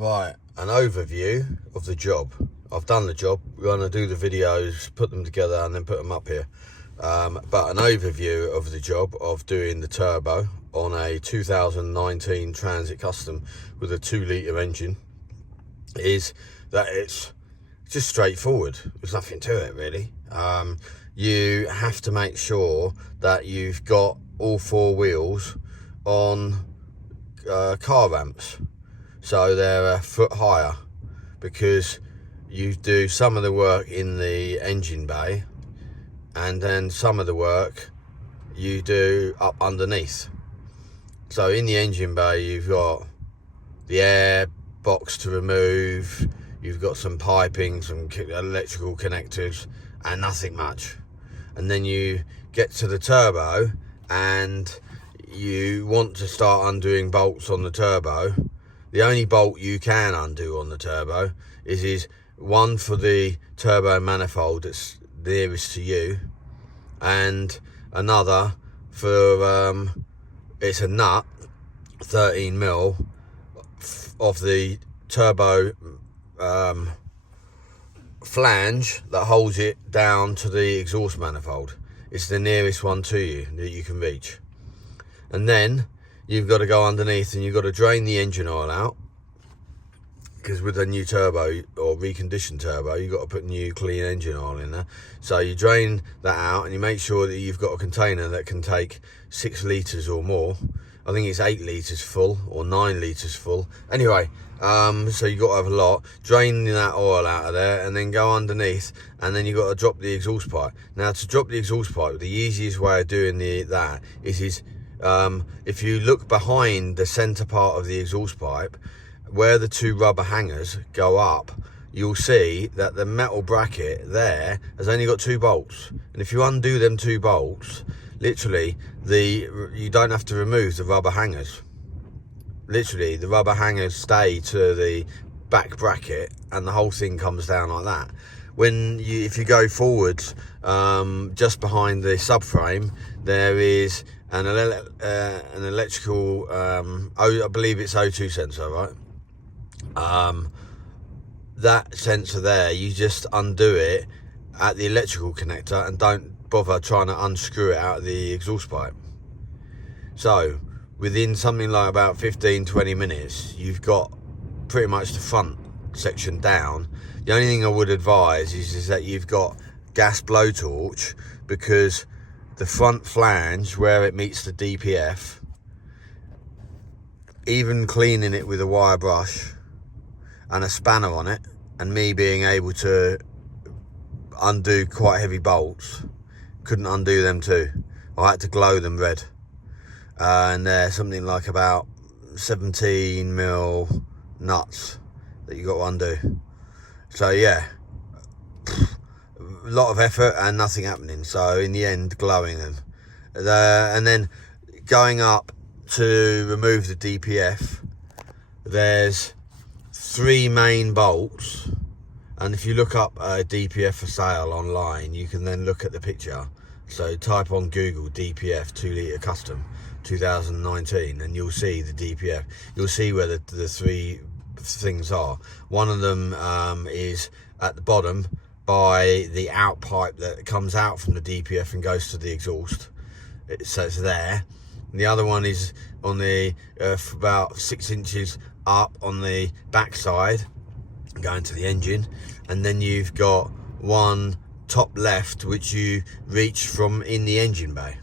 Right, an overview of the job. I've done the job. We're going to do the videos, put them together and then put them up here. But an overview of the job of doing the turbo on a 2019 Transit Custom with a 2-litre engine is that it's just straightforward. There's nothing to it really. You have to make sure that you've got all four wheels on car ramps, so they're a foot higher, because you do some of the work in the engine bay and then some of the work you do up underneath. So in the engine bay you've got the air box to remove, you've got some piping, some electrical connectors and nothing much. And then you get to the turbo and you want to start undoing bolts on the turbo. The only bolt you can undo on the turbo is one for the turbo manifold that's nearest to you, and another for it's a nut 13mm of the turbo flange that holds it down to the exhaust manifold. It's the nearest one to you that you can reach. And then you've got to go underneath and you've got to drain the engine oil out, because with a new turbo or reconditioned turbo you've got to put new clean engine oil in there. So you drain that out and you make sure that you've got a container that can take 6 litres or more. I think it's 8 litres full or 9 litres full. Anyway, so you've got to have a lot. Drain that oil out of there and then go underneath, and then you've got to drop the exhaust pipe. Now, to drop the exhaust pipe, the easiest way of doing that is if you look behind the centre part of the exhaust pipe, where the two rubber hangers go up, you'll see that the metal bracket there has only got 2 bolts. And if you undo them 2 bolts, literally you don't have to remove the rubber hangers. Literally the rubber hangers stay to the back bracket and the whole thing comes down like that. If you go forwards, just behind the subframe, there is an electrical, I believe it's O2 sensor, right? That sensor there, you just undo it at the electrical connector and don't bother trying to unscrew it out of the exhaust pipe. So within something like about 15-20 minutes you've got pretty much the front section down. The only thing I would advise is that you've got gas blowtorch, because the front flange where it meets the DPF, even cleaning it with a wire brush and a spanner on it, and me being able to undo quite heavy bolts, couldn't undo them too. I had to glow them red, and they're something like about 17mm nuts that you got to undo. So yeah, a lot of effort and nothing happening. So in the end, glowing them, and then going up to remove the DPF, there's 3 main bolts, and if you look up DPF for sale online, you can then look at the picture. So type on Google DPF 2-litre custom 2019 and you'll see the DPF. You'll see where the 3 things are. One of them is at the bottom by the out pipe that comes out from the DPF and goes to the exhaust, so it's there. And the other one is on the about 6 inches up on the back side going to the engine, and then you've got one top left which you reach from in the engine bay,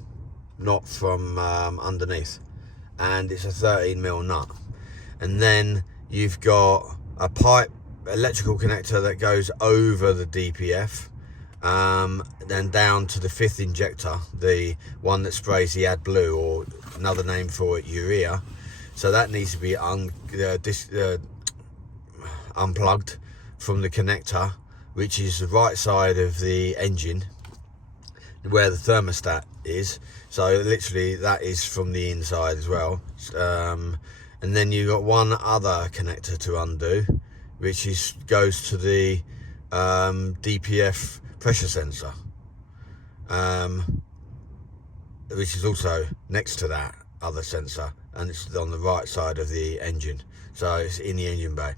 not from underneath, and it's a 13mm nut. And then you've got a pipe electrical connector that goes over the DPF, then down to the 5th injector, the one that sprays the AdBlue, or another name for it, urea. So that needs to be unplugged from the connector, which is the right side of the engine where the thermostat is. So literally that is from the inside as well. And then you've got one other connector to undo, which goes to the DPF pressure sensor, which is also next to that other sensor, and it's on the right side of the engine. so it's in the engine bay.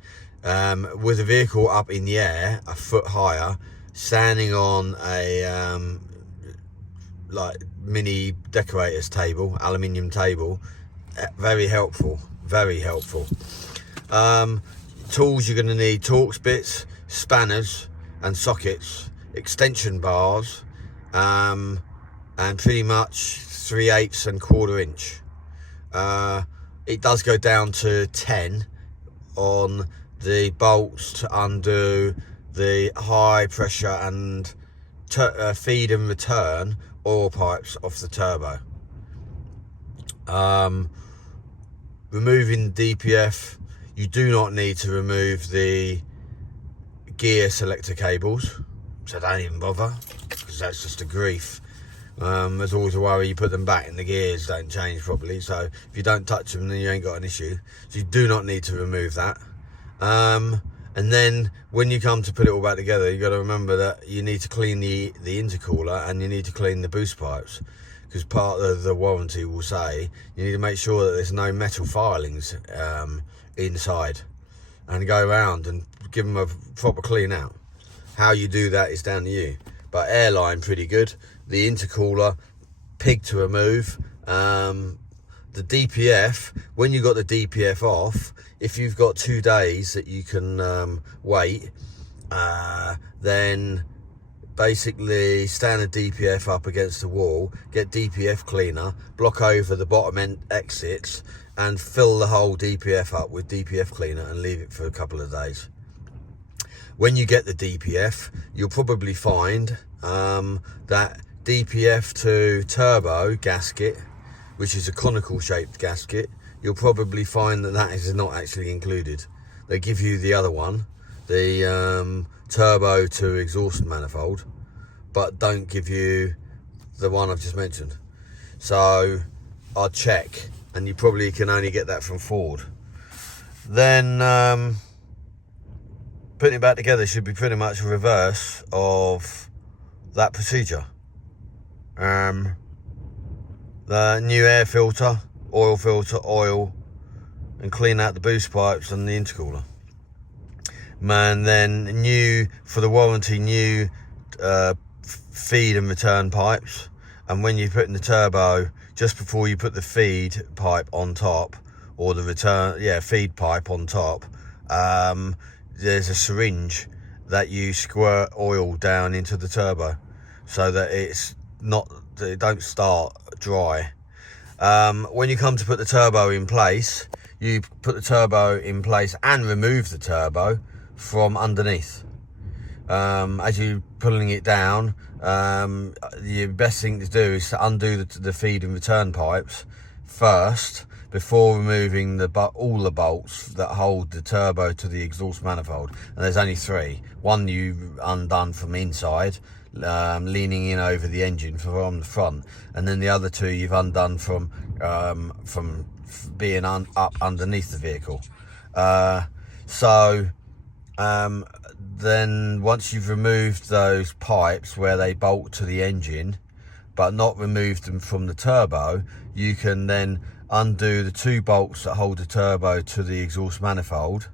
With the vehicle up in the air, a foot higher, standing on a like mini decorator's table, aluminium table, very helpful, very helpful. Tools you're going to need: Torx bits, spanners and sockets, extension bars, and pretty much 3/8 and 1/4 inch. It does go down to 10 on the bolts to undo the high pressure and feed and return oil pipes off the turbo. Removing DPF, you do not need to remove the gear selector cables, so don't even bother, because that's just a grief. There's always a worry you put them back and the gears don't change properly, so if you don't touch them, then you ain't got an issue. So you do not need to remove that. And then when you come to put it all back together, you got to remember that you need to clean the intercooler and you need to clean the boost pipes, because part of the warranty will say you need to make sure that there's no metal filings inside, and go around and give them a proper clean out. How you do that is down to you, but airline pretty good. The intercooler, pig to remove. The DPF, when you got the DPF off, if you've got 2 days that you can wait, then basically stand the DPF up against the wall, get DPF cleaner, block over the bottom end exits, and fill the whole DPF up with DPF cleaner and leave it for a couple of days. When you get the DPF, you'll probably find that DPF to turbo gasket, which is a conical shaped gasket, you'll probably find that that is not actually included. They give you the other one, the turbo to exhaust manifold, but don't give you the one I've just mentioned. So I'll check, and you probably can only get that from Ford. Then putting it back together should be pretty much a reverse of that procedure. The new air filter, oil, and clean out the boost pipes and the intercooler. And then new, for the warranty, new feed and return pipes. And when you put in the turbo, just before you put the feed pipe on top, or the feed pipe on top, there's a syringe that you squirt oil down into the turbo, so that it don't start dry. When you come to put the turbo in place, you put the turbo in place and remove the turbo from underneath. As you're pulling it down, the best thing to do is to undo the feed and return pipes first, before removing all the bolts that hold the turbo to the exhaust manifold. And there's only 3. One you've undone from inside, leaning in over the engine from the front, and then the other 2 you've undone from being up underneath the vehicle. Then once you've removed those pipes where they bolt to the engine, but not removed them from the turbo, you can then undo the 2 bolts that hold the turbo to the exhaust manifold,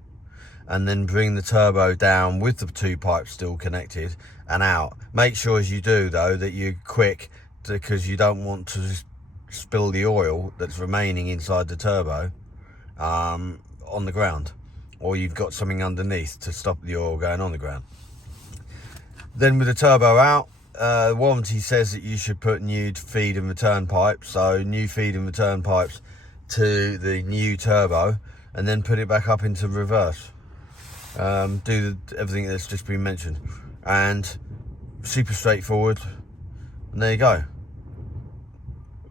and then bring the turbo down with the 2 pipes still connected and out. Make sure as you do though that you're quick, because you don't want to spill the oil that's remaining inside the turbo on the ground, or you've got something underneath to stop the oil going on the ground. Then with the turbo out, warranty says that you should put new feed and return pipes, so new feed and return pipes to the new turbo, and then put it back up into reverse. Do everything that's just been mentioned, and super straightforward. And there you go.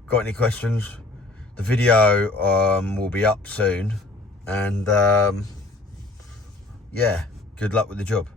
Got any questions? The video will be up soon, and yeah, good luck with the job.